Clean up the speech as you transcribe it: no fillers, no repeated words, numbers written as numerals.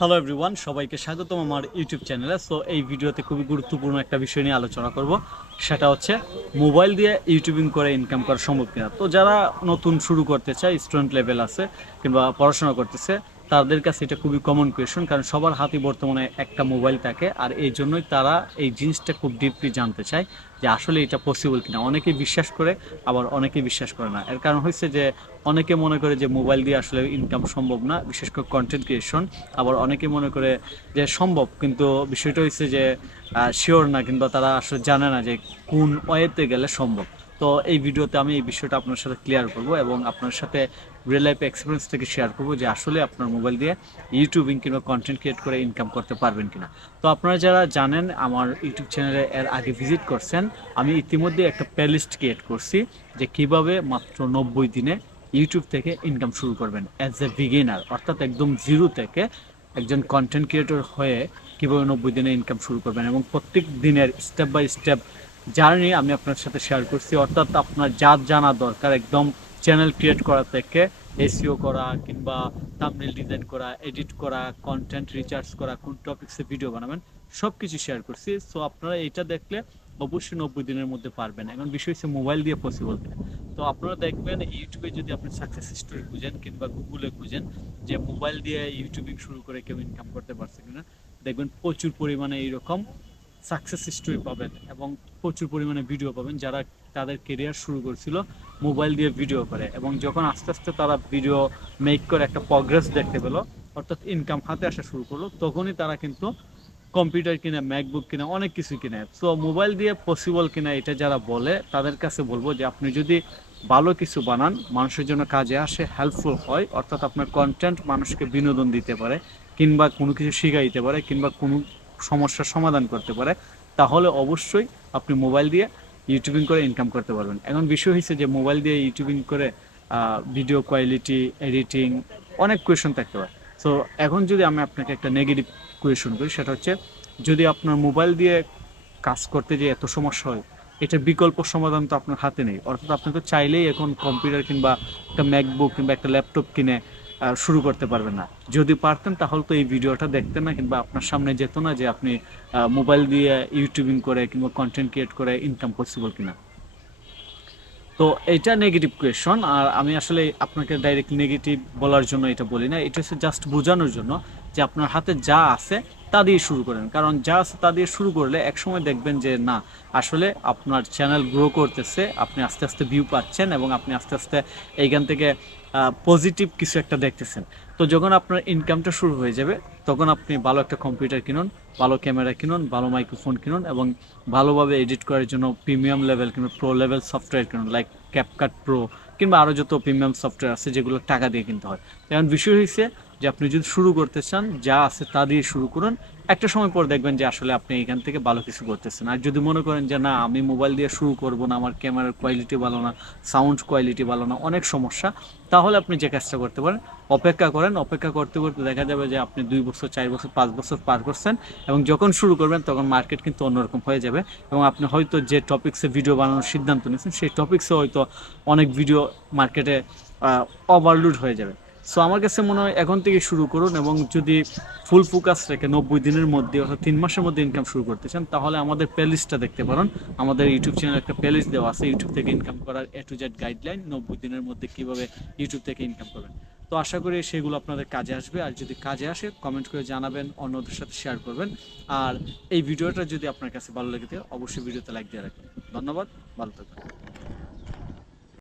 Hello everyone, সবাইকে স্বাগতম আমার ইউটিউব চ্যানেলে। সো এই ভিডিওতে খুবই গুরুত্বপূর্ণ একটা বিষয় নিয়ে আলোচনা করব। সেটা হচ্ছে মোবাইল দিয়ে ইউটিউবিং করে ইনকাম করা সম্ভব কিনা। তো যারা নতুন শুরু করতে চায়, স্টুডেন্ট লেভেল আছে কিংবা পড়াশোনা করতেছে, তাদের কাছে এটা খুবই কমন কোয়েশন, কারণ সবার হাতে বর্তমানে একটা মোবাইল থাকে। আর এই জন্যই তারা এই জিনিসটা খুব ডিপলি জানতে চায় যে আসলে এটা পসিবল কিনা। অনেকেই বিশ্বাস করে, আবার অনেকেই বিশ্বাস করে না। এর কারণ হচ্ছে যে অনেকে মনে করে যে মোবাইল দিয়ে আসলে ইনকাম সম্ভব না, বিশেষ করে কন্টেন্ট ক্রিয়েশন। আবার অনেকে মনে করে যে সম্ভব, কিন্তু বিষয়টা হচ্ছে যে শিওর না, কিংবা তারা আসলে জানে না যে কোন ওয়েতে গেলে সম্ভব। তো এই ভিডিওতে আমি এই বিষয়টা আপনার সাথে ক্লিয়ার করব এবং আপনার সাথে রিয়েল লাইফ এক্সপিরিয়েন্স থেকে শেয়ার করব যে আসলে আপনার মোবাইল দিয়ে ইউটিউবিং কিংবা কন্টেন্ট ক্রিয়েট করে ইনকাম করতে পারবেন কিনা। তো আপনারা যারা জানেন, আমার ইউটিউব চ্যানেলে এর আগে ভিজিট করছেন, আমি ইতিমধ্যে একটা প্লেলিস্ট ক্রিয়েট করছি যে কিভাবে মাত্র 90 দিনে ইউটিউব থেকে ইনকাম শুরু করবেন অ্যাজ এ বিগিনার, অর্থাৎ একদম জিরো থেকে একজন কন্টেন্ট ক্রিয়েটর হয়ে কীভাবে 90 দিনে ইনকাম শুরু করবেন, এবং প্রত্যেক দিনের স্টেপ বাই স্টেপ জার্নি আমি আপনার সাথে শেয়ার করছি। অর্থাৎ আপনার যা জানা দরকার, একদম চ্যানেল ক্রিয়েট করা থেকে এসইও করা কিংবা থাম্বনেল ডিজাইন করা, এডিট করা, কন্টেন্ট রিচার্জ করা, কোন টপিক্সে ভিডিও বানাবেন, সব কিছু শেয়ার করছি। সো আপনারা এটা দেখলে অবশ্যই 90 দিনের মধ্যে পারবেন। এখন বিষয় হচ্ছে মোবাইল দিয়ে পসিবল কিনা। তো আপনারা দেখবেন ইউটিউবে যদি আপনি সাকসেস স্টোরি খুঁজেন কিংবা গুগলে খুঁজেন যে মোবাইল দিয়ে ইউটিউবিং শুরু করে কেউ ইনকাম করতে পারছে কিনা, দেখবেন প্রচুর পরিমাণে এইরকম সাকসেস স্টোরি পাবেন এবং প্রচুর পরিমাণে ভিডিও পাবেন যারা তাদের কেরিয়ার শুরু করেছিল মোবাইল দিয়ে ভিডিও করে, এবং যখন আস্তে আস্তে তারা ভিডিও মেক করে একটা প্রগ্রেস দেখতে পেলো, অর্থাৎ ইনকাম হাতে আসা শুরু করলো, তখনই তারা কিন্তু কম্পিউটার কিনে, ম্যাকবুক কিনে, অনেক কিছু কিনে। তো মোবাইল দিয়ে পসিবল কিনা এটা যারা বলে তাদের কাছে বলবো যে আপনি যদি ভালো কিছু বানান, মানুষের জন্য কাজে আসে, হেল্পফুল হয়, অর্থাৎ আপনার কন্টেন্ট মানুষকে বিনোদন দিতে পারে কিংবা কোনো কিছু শিখাই দিতে পারে কিংবা কোনো সমস্যার সমাধান করতে পারে, তাহলে অবশ্যই আপনি মোবাইল দিয়ে ইউটিউবিং করে ইনকাম করতে পারবেন। এখন বিষয় হচ্ছে যে মোবাইল দিয়ে ইউটিউবিং করে ভিডিও কোয়ালিটি, এডিটিং, অনেক কোয়েশন থাকতে পারে। সো এখন যদি আমি আপনাকে একটা নেগেটিভ কোয়েশন করি, সেটা হচ্ছে যদি আপনার মোবাইল দিয়ে কাজ করতে যে এত সমস্যা হয়, এটার বিকল্প সমাধান তো আপনার হাতে নেই। অর্থাৎ আপনি তো চাইলেই এখন কম্পিউটার কিংবা একটা ম্যাকবুক কিংবা একটা ল্যাপটপ কিনে শুরু করতে পারবেন না। যদি পারতেন তাহলে তো এই ভিডিওটা দেখতেন না, কিংবা আপনার সামনে যেত না যে আপনি মোবাইল দিয়ে ইউটিউবিং করে কিংবা কন্টেন্ট ক্রিয়েট করে ইনকাম পসিবল কিনা। তো এটা নেগেটিভ কোয়েশন, আর আমি আসলে আপনাকে ডাইরেক্ট নেগেটিভ বলার জন্য এটা বলি না, এটা হচ্ছে জাস্ট বোঝানোর জন্য যে আপনার হাতে যা আছে তা দিয়ে শুরু করেন। কারণ যা আছে তা দিয়ে শুরু করলে একসময় দেখবেন যে না, আসলে আপনার চ্যানেল গ্রো করতেছে, আপনি আস্তে আস্তে ভিউ পাচ্ছেন এবং আপনি আস্তে আস্তে এইখান থেকে পজিটিভ কিছু একটা দেখতেছেন। তো যখন আপনার ইনকামটা শুরু হয়ে যাবে, তখন আপনি ভালো একটা কম্পিউটার কিনুন, ভালো ক্যামেরা কিনুন, ভালো মাইক্রোফোন কিনুন, এবং ভালোভাবে এডিট করার জন্য প্রিমিয়াম লেভেল কিংবা প্রো লেভেল সফটওয়্যার কিনুন, লাইক ক্যাপকাট প্রো কিংবা আরও যত প্রিমিয়াম সফটওয়্যার আছে যেগুলো টাকা দিয়ে কিনতে হয়। এখন বিষয় হয়েছে যে আপনি যদি শুরু করতে চান, যা আছে তা দিয়ে শুরু করুন। একটা সময় পর দেখবেন যে আসলে আপনি এখান থেকে ভালো কিছু করতেছেন। আর যদি মনে করেন যে না, আমি মোবাইল দিয়ে শুরু করব না, আমার ক্যামেরার কোয়ালিটি ভালো না, সাউন্ড কোয়ালিটি ভালো না, অনেক সমস্যা, তাহলে আপনি যে কাজটা করতে পারেন, অপেক্ষা করেন। অপেক্ষা করতে করতে দেখা যাবে যে আপনি 2 বছর, 4 বছর, 5 বছর পার করছেন, এবং যখন শুরু করবেন তখন মার্কেট কিন্তু অন্যরকম হয়ে যাবে, এবং আপনি হয়তো যে টপিক্সে ভিডিও বানানোর সিদ্ধান্ত নিয়েছেন সেই টপিক্সে হয়তো অনেক ভিডিও মার্কেটে ওভারলোড হয়ে যাবে। সো আমার কাছে মনে হয় এখন থেকে শুরু করুন, এবং যদি ফুল ফোকাস রেখে 90 দিনের মধ্যে অর্থাৎ 3 মাসের মধ্যে ইনকাম শুরু করতে চান, তাহলে আমাদের প্লেলিস্টটা দেখতে পারেন। আমাদের ইউটিউব চ্যানেলে একটা প্লেলিস্ট দেওয়া আছে, ইউটিউব থেকে ইনকাম করার A to Z গাইডলাইন, 90 দিনের মধ্যে কীভাবে ইউটিউব থেকে ইনকাম করবেন। তো আশা করি সেগুলো আপনাদের কাজে আসবে, আর যদি কাজে আসে কমেন্ট করে জানাবেন, অন্যদের সাথে শেয়ার করবেন। আর এই ভিডিওটা যদি আপনার কাছে ভালো লেগে থাকে, অবশ্যই ভিডিওতে লাইক দিয়ে রাখবেন। ধন্যবাদ, ভালো থাকবেন।